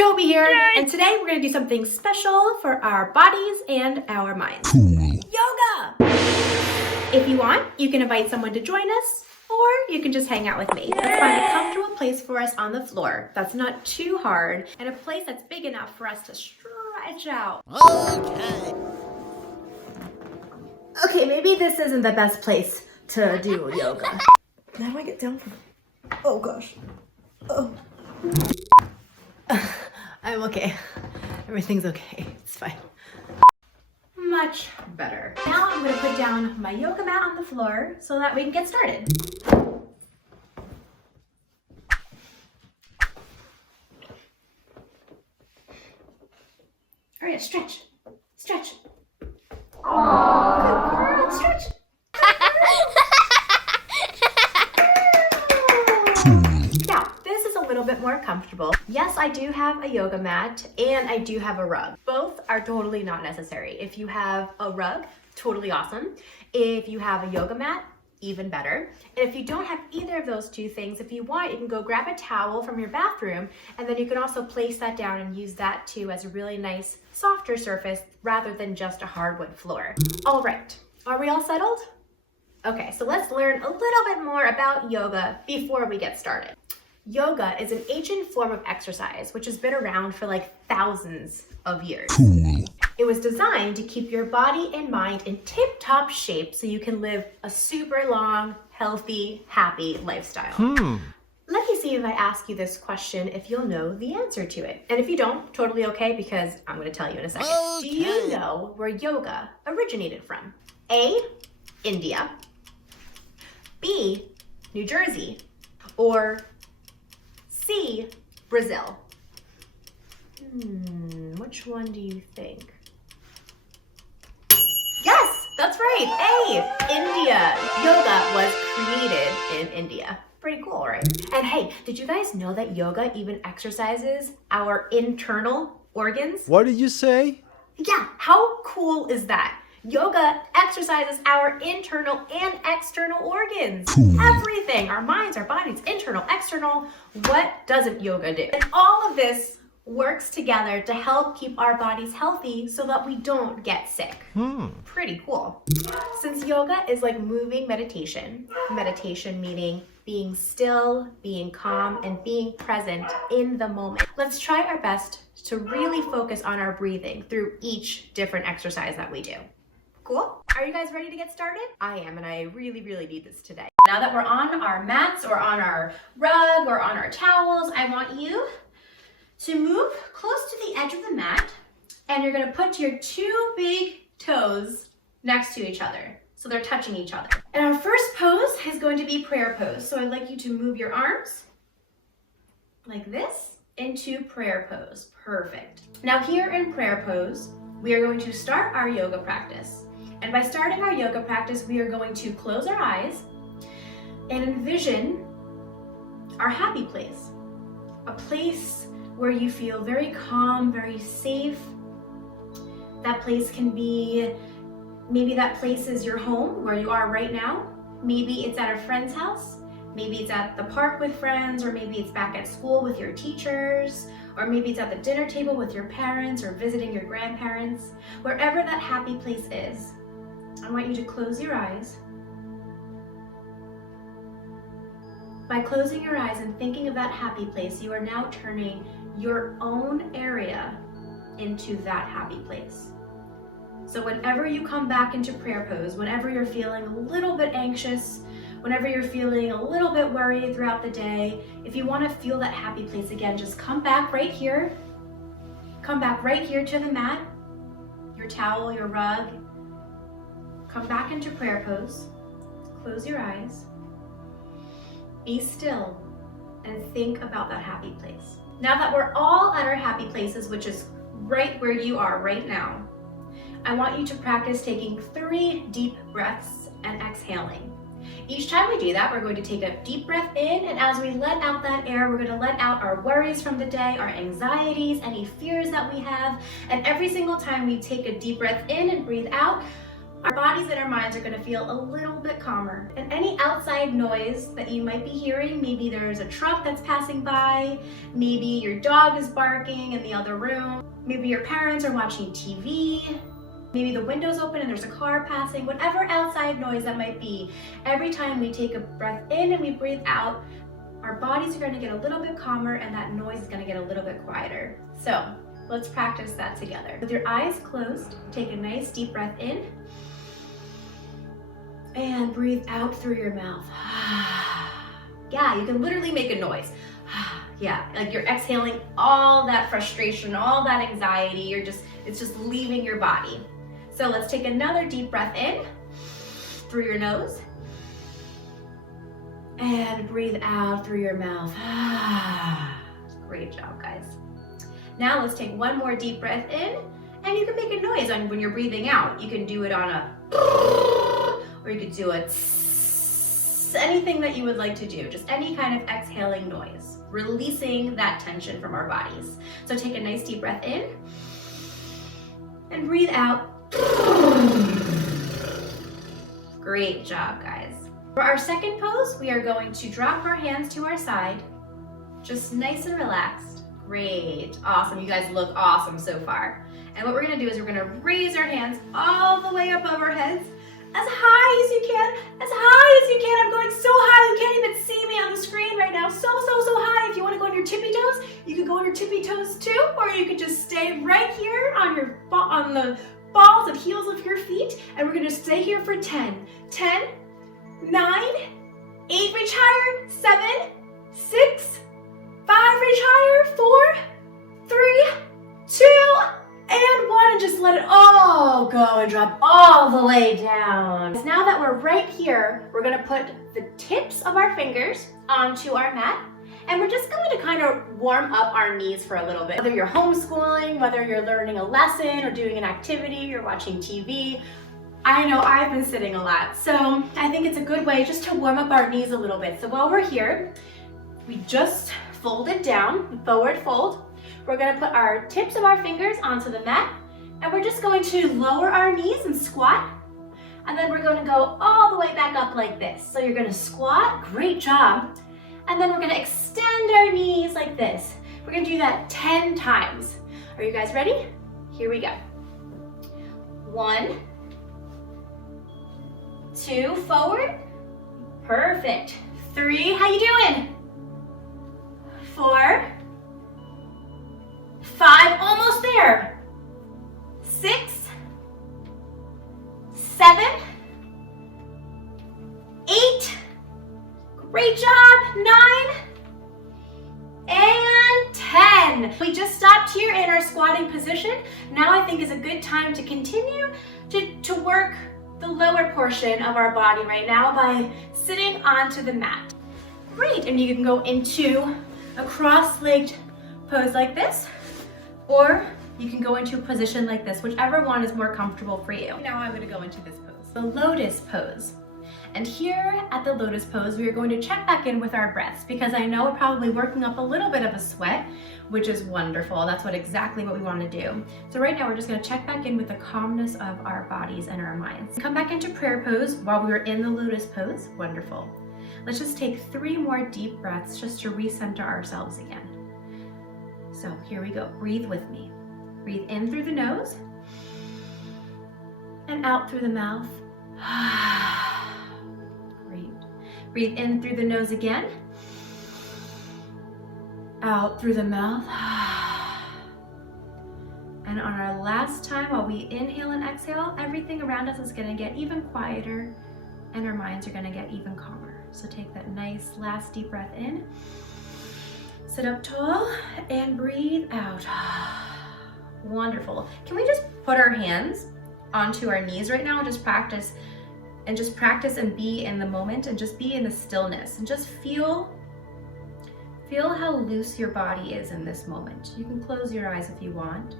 Toby here, and today we're going to do something special for our bodies and our minds. Cool. Yoga! If you want, you can invite someone to join us, or you can just hang out with me. Let's find a comfortable place for us on the floor that's not too hard, and a place that's big enough for us to stretch out. Okay, maybe this isn't the best place to do yoga. How do I get down from it? Oh gosh. Oh. I'm okay. Everything's okay. It's fine. Much better. Now I'm going to put down my yoga mat on the floor so that we can get started. All right, stretch. Stretch. Oh, good girl. Stretch. Now, this is a little bit more comfortable. Yes, I do have a yoga mat and I do have a rug. Both are totally not necessary. If you have a rug, totally awesome. If you have a yoga mat, even better. And if you don't have either of those two things, if you want, you can go grab a towel from your bathroom, and then you can also place that down and use that too as a really nice, softer surface rather than just a hardwood floor. All right, are we all settled? Okay, so let's learn a little bit more about yoga before we get started. Yoga is an ancient form of exercise which has been around for like thousands of years. Cool. It was designed to keep your body and mind in tip-top shape so you can live a super long, healthy, happy lifestyle. Let me see if I ask you this question if you'll know the answer to it. And if you don't, totally okay, because I'm going to tell you in a second. Okay. Do you know where yoga originated from? A, India, B, New Jersey, or C, Brazil? Which one do you think? Yes, that's right. A, India. Yoga was created in India. Pretty cool, right? And hey, did you guys know that yoga even exercises our internal organs? What did you say? Yeah, how cool is that? Yoga exercises our internal and external organs. Cool. Everything, our minds, our bodies, internal, external. What doesn't yoga do? And all of this works together to help keep our bodies healthy so that we don't get sick. Pretty cool. Since yoga is like moving meditation meaning being still, being calm, and being present in the moment, let's try our best to really focus on our breathing through each different exercise that we do. Cool? Are you guys ready to get started? I am, and I really, really need this today. Now that we're on our mats or on our rug or on our towels, I want you to move close to the edge of the mat, and you're gonna put your two big toes next to each other, so they're touching each other. And our first pose is going to be prayer pose. So I'd like you to move your arms like this into prayer pose. Perfect. Now here in prayer pose, we are going to start our yoga practice. And by starting our yoga practice, we are going to close our eyes and envision our happy place, a place where you feel very calm, very safe. That place can be, maybe that place is your home where you are right now. Maybe it's at a friend's house. Maybe it's at the park with friends, or maybe it's back at school with your teachers, or maybe it's at the dinner table with your parents or visiting your grandparents. Wherever that happy place is, I want you to close your eyes. By closing your eyes and thinking of that happy place, you are now turning your own area into that happy place. So whenever you come back into prayer pose, whenever you're feeling a little bit anxious, whenever you're feeling a little bit worried throughout the day, if you want to feel that happy place again, just come back right here. Come back right here to the mat, your towel, your rug. Come back into prayer pose. Close your eyes. Be still and think about that happy place. Now that we're all at our happy places, which is right where you are right now, I want you to practice taking 3 deep breaths and exhaling. Each time we do that, we're going to take a deep breath in, and as we let out that air, we're going to let out our worries from the day, our anxieties, any fears that we have. And every single time we take a deep breath in and breathe out, our bodies and our minds are going to feel a little bit calmer. And any outside noise that you might be hearing, maybe there's a truck that's passing by, maybe your dog is barking in the other room, maybe your parents are watching TV, maybe the window's open and there's a car passing, whatever outside noise that might be, every time we take a breath in and we breathe out, our bodies are going to get a little bit calmer and that noise is going to get a little bit quieter. So let's practice that together. With your eyes closed, take a nice deep breath in and breathe out through your mouth. Yeah, you can literally make a noise. Yeah, like you're exhaling all that frustration, all that anxiety. It's just leaving your body. So let's take another deep breath in through your nose and breathe out through your mouth. Great job, guys. Now let's take one more deep breath in, and you can make a noise when you're breathing out. You can do it on a, or you could do a anything that you would like to do, just any kind of exhaling noise, releasing that tension from our bodies. So take a nice deep breath in and breathe out. Great job, guys. For our second pose, we are going to drop our hands to our side, just nice and relaxed. Great, awesome. You guys look awesome so far. And what we're gonna do is we're gonna raise our hands all the way above our heads, as high as you can, as high as you can. I'm going so high you can't even see me on the screen right now. So high. If you want to go on your tippy toes, you can go on your tippy toes too, or you could just stay right here on the balls and heels of your feet, and we're gonna stay here for 10, 9, 8, reach higher, 7, 6, 5, reach higher, 4, 3, 2, and 1, and just let it all go and drop all the way down. Now that we're right here, we're gonna put the tips of our fingers onto our mat, and we're just going to kind of warm up our knees for a little bit. Whether you're homeschooling, whether you're learning a lesson or doing an activity, you're watching TV. I know I've been sitting a lot, so I think it's a good way just to warm up our knees a little bit. So while we're here, we just fold it down, forward fold. We're gonna put our tips of our fingers onto the mat, and we're just going to lower our knees and squat. And then we're gonna go all the way back up like this. So you're gonna squat, great job. And then we're gonna extend our knees like this. We're gonna do that 10 times. Are you guys ready? Here we go. 1, 2, forward. Perfect. 3, how you doing? 4, 5, almost there. 6, 7, 8, great job, 9, and 10. We just stopped here in our squatting position. Now I think is a good time to continue to work the lower portion of our body right now by sitting onto the mat. Great, and you can go into a cross-legged pose like this, or you can go into a position like this, whichever one is more comfortable for you. Now I'm going to go into this pose, the lotus pose. And here at the lotus pose, we are going to check back in with our breaths, because I know we're probably working up a little bit of a sweat, which is wonderful. That's exactly what we want to do. So right now we're just going to check back in with the calmness of our bodies and our minds. Come back into prayer pose while we were in the lotus pose. Wonderful. Let's just take 3 more deep breaths just to recenter ourselves again. So here we go. Breathe with me. Breathe in through the nose and out through the mouth. Great. Breathe in through the nose again. Out through the mouth. And on our last time, while we inhale and exhale, everything around us is going to get even quieter and our minds are going to get even calmer. So take that nice last deep breath in. Sit up tall and breathe out. Wonderful. Can we just put our hands onto our knees right now and just practice and be in the moment and just be in the stillness and just feel how loose your body is in this moment. You can close your eyes if you want.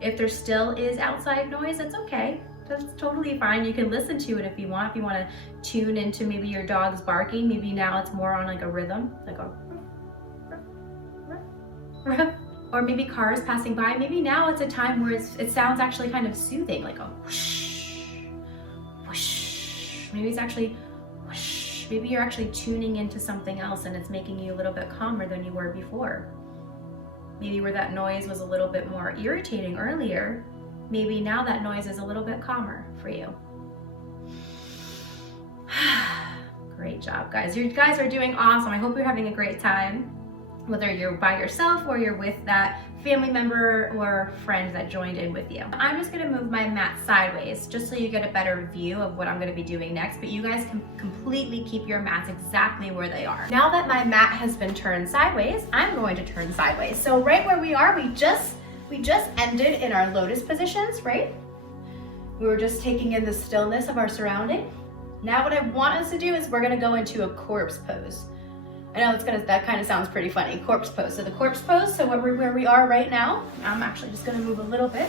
If there still is outside noise, that's okay. That's totally fine. You can listen to it if you want. If you want to tune into maybe your dog's barking, maybe now it's more on like a rhythm, like a or maybe cars passing by. Maybe now it's a time where it sounds actually kind of soothing, like a whoosh. whoosh. Maybe it's actually whoosh. Maybe you're actually tuning into something else and it's making you a little bit calmer than you were before. Maybe where that noise was a little bit more irritating earlier, maybe now that noise is a little bit calmer for you. Great job, guys. You guys are doing awesome. I hope you're having a great time, whether you're by yourself or you're with that family member or friend that joined in with you. I'm just gonna move my mat sideways just so you get a better view of what I'm gonna be doing next, but you guys can completely keep your mats exactly where they are. Now that my mat has been turned sideways, I'm going to turn sideways. So right where we are, we just ended in our lotus positions, right? We were just taking in the stillness of our surrounding. Now what I want us to do is we're gonna go into a corpse pose. I know that kind of sounds pretty funny, corpse pose. So the corpse pose, so where we are right now, I'm actually just gonna move a little bit.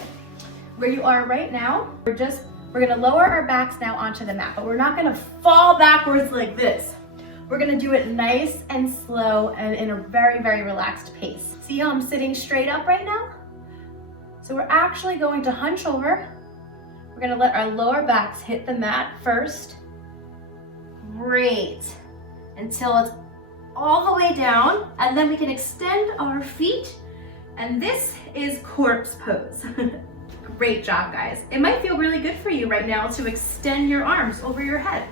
Where you are right now, we're gonna lower our backs now onto the mat, but we're not gonna fall backwards like this. We're gonna do it nice and slow and in a very, very relaxed pace. See how I'm sitting straight up right now? So we're actually going to hunch over. We're gonna let our lower backs hit the mat first. Great. Until it's all the way down, and then we can extend our feet, and this is corpse pose. Great job, guys. It might feel really good for you right now to extend your arms over your head.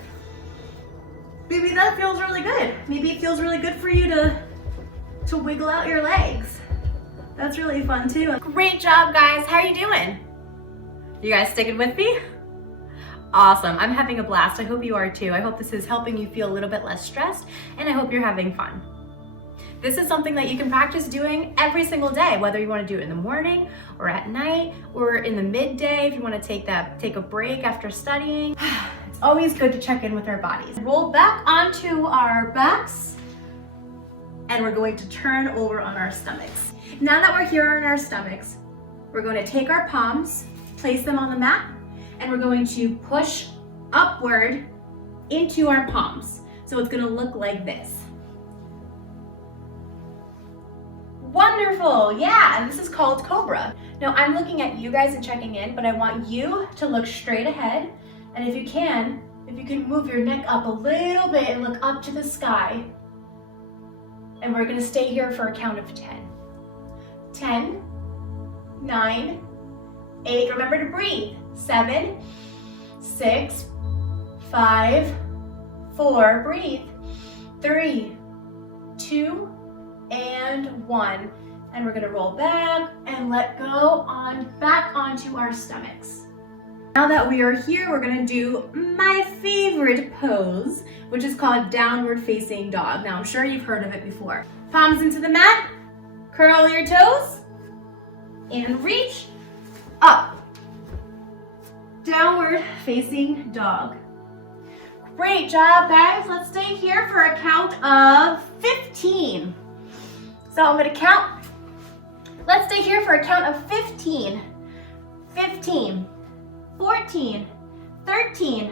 Maybe that feels really good. Maybe it feels really good for you to wiggle out your legs. That's really fun too. Great job, guys. How are you doing? You guys sticking with me? Awesome. I'm having a blast. I hope you are too. I hope this is helping you feel a little bit less stressed, and I hope you're having fun. This is something that you can practice doing every single day, whether you want to do it in the morning or at night or in the midday if you want to take a break after studying. It's always good to check in with our bodies. Roll back onto our backs, and we're going to turn over on our stomachs. Now that we're here on our stomachs, we're going to take our palms, place them on the mat, and we're going to push upward into our palms. So it's gonna look like this. Wonderful, yeah, and this is called Cobra. Now I'm looking at you guys and checking in, but I want you to look straight ahead. And if you can move your neck up a little bit and look up to the sky. And we're gonna stay here for a count of 10. 10, 9, 8, remember to breathe. 7, 6, 5, 4, breathe. 3, 2, and 1. And we're gonna roll back and let go back onto our stomachs. Now that we are here, we're gonna do my favorite pose, which is called downward facing dog. Now I'm sure you've heard of it before. Palms into the mat, curl your toes, and reach up. Downward facing dog. Great job, guys. Let's stay here for a count of 15. So I'm gonna count. Let's stay here for a count of 15. 15, 14, 13,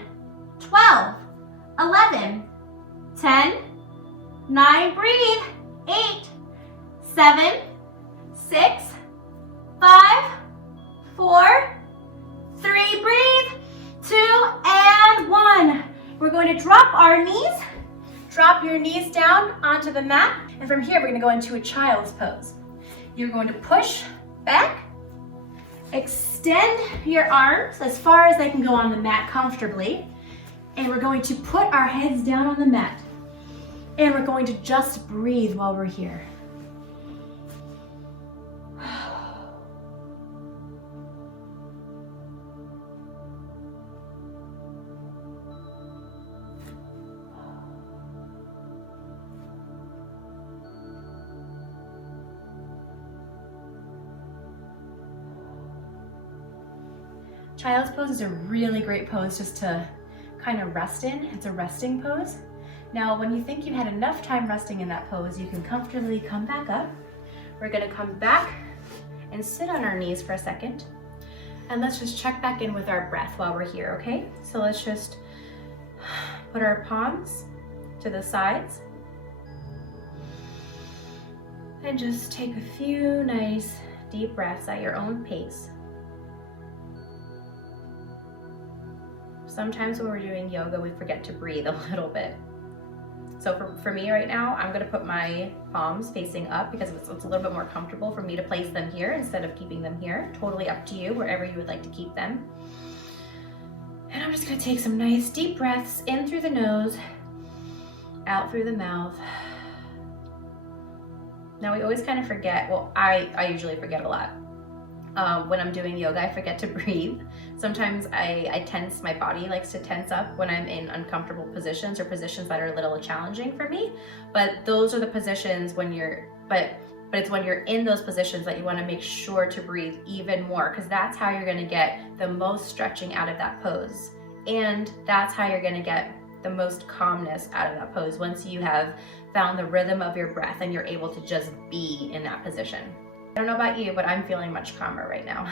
12, 11, 10, 9, breathe, 8, 7, 6, 5, 4, 3, breathe, 2, and 1. We're going to drop our knees. Drop your knees down onto the mat. And from here, we're going to go into a child's pose. You're going to push back, extend your arms as far as they can go on the mat comfortably. And we're going to put our heads down on the mat. And we're going to just breathe while we're here. Child's pose is a really great pose just to kind of rest in. It's a resting pose. Now, when you think you've had enough time resting in that pose, you can comfortably come back up. We're gonna come back and sit on our knees for a second. And let's just check back in with our breath while we're here, okay? So let's just put our palms to the sides. And just take a few nice deep breaths at your own pace. sometimes when we're doing yoga, we forget to breathe a little bit. So for me right now, I'm gonna put my palms facing up because it's a little bit more comfortable for me to place them here instead of keeping them here. Totally up to you, wherever you would like to keep them. And I'm just gonna take some nice deep breaths in through the nose, out through the mouth. Now we always kind of forget, well, I usually forget a lot. When I'm doing yoga, I forget to breathe. Sometimes I tense, my body likes to tense up when I'm in uncomfortable positions or positions that are a little challenging for me. But those are the positions when but it's when you're in those positions that you want to make sure to breathe even more, because that's how you're going to get the most stretching out of that pose. And that's how you're going to get the most calmness out of that pose once you have found the rhythm of your breath and you're able to just be in that position. I don't know about you, but I'm feeling much calmer right now.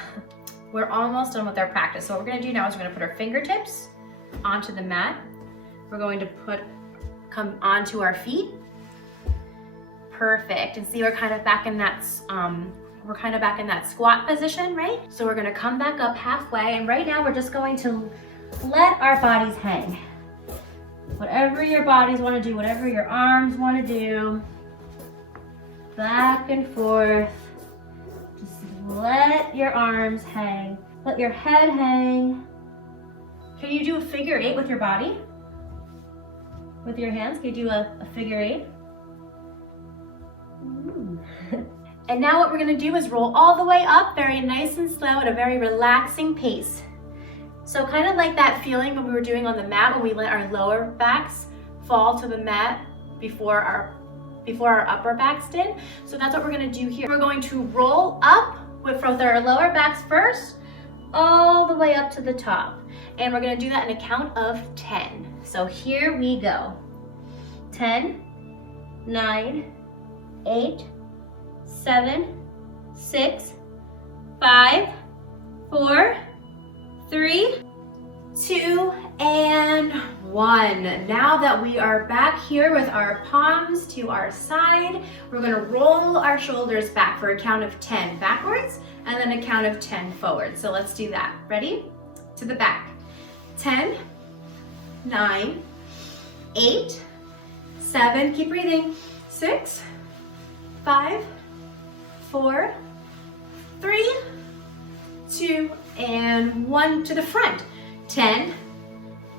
We're almost done with our practice. So what we're gonna do now is we're gonna put our fingertips onto the mat. We're going to come onto our feet. Perfect. And see, we're kind of back in that squat position, right? So we're gonna come back up halfway, and right now we're just going to let our bodies hang. Whatever your bodies wanna do, whatever your arms wanna do, back and forth. Just let your arms hang. Let your head hang. Can you do a figure 8 with your body? With your hands, can you do a figure 8? And now what we're gonna do is roll all the way up, very nice and slow at a very relaxing pace. So kind of like that feeling when we were doing on the mat when we let our lower backs fall to the mat before our upper backs did. So that's what we're gonna do here. We're going to roll up with our lower backs first, all the way up to the top. And we're gonna do that in a count of 10. So here we go. 10, 9, 8, 7, 6, 5, 4, 3, 2, and 1. Now that we are back here with our palms to our side, we're gonna roll our shoulders back for a count of 10 backwards and then a count of 10 forward. So let's do that. Ready? To the back. 10, 9, 8, 7, keep breathing, 6, 5, 4, 3, 2, and 1 to the front. 10,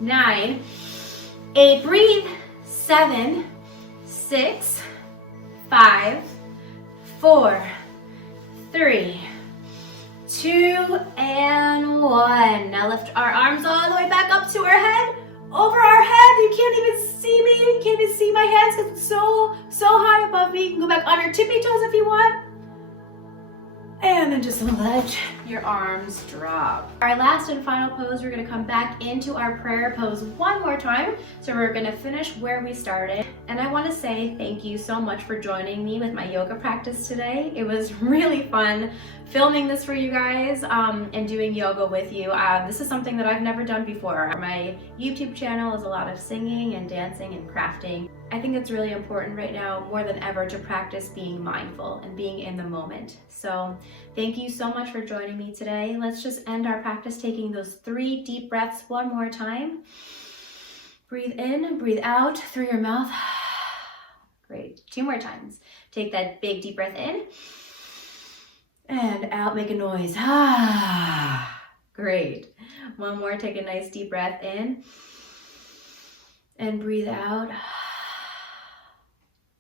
9, 8, breathe, 7, 6, 5, 4, 3, 2, and 1. Now lift our arms all the way back up to our head, over our head. You can't even see me, you can't even see my hands because it's so high above me. You can go back on your tippy toes if you want. And then just let your arms drop. Our last and final pose, we're gonna come back into our prayer pose one more time. So we're gonna finish where we started. And I wanna say thank you so much for joining me with my yoga practice today. It was really fun filming this for you guys and doing yoga with you. This is something that I've never done before. My YouTube channel is a lot of singing and dancing and crafting. I think it's really important right now, more than ever, to practice being mindful and being in the moment. So thank you so much for joining me today. Let's just end our practice taking those 3 deep breaths one more time. Breathe in and breathe out through your mouth. Great. 2 more times. Take that big deep breath in and out, make a noise. Great. One more, take a nice deep breath in and breathe out.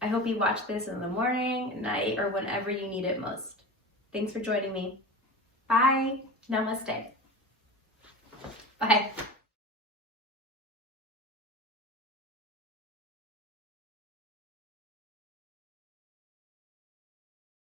I hope you watch this in the morning, night, or whenever you need it most. Thanks for joining me. Bye. Namaste. Bye.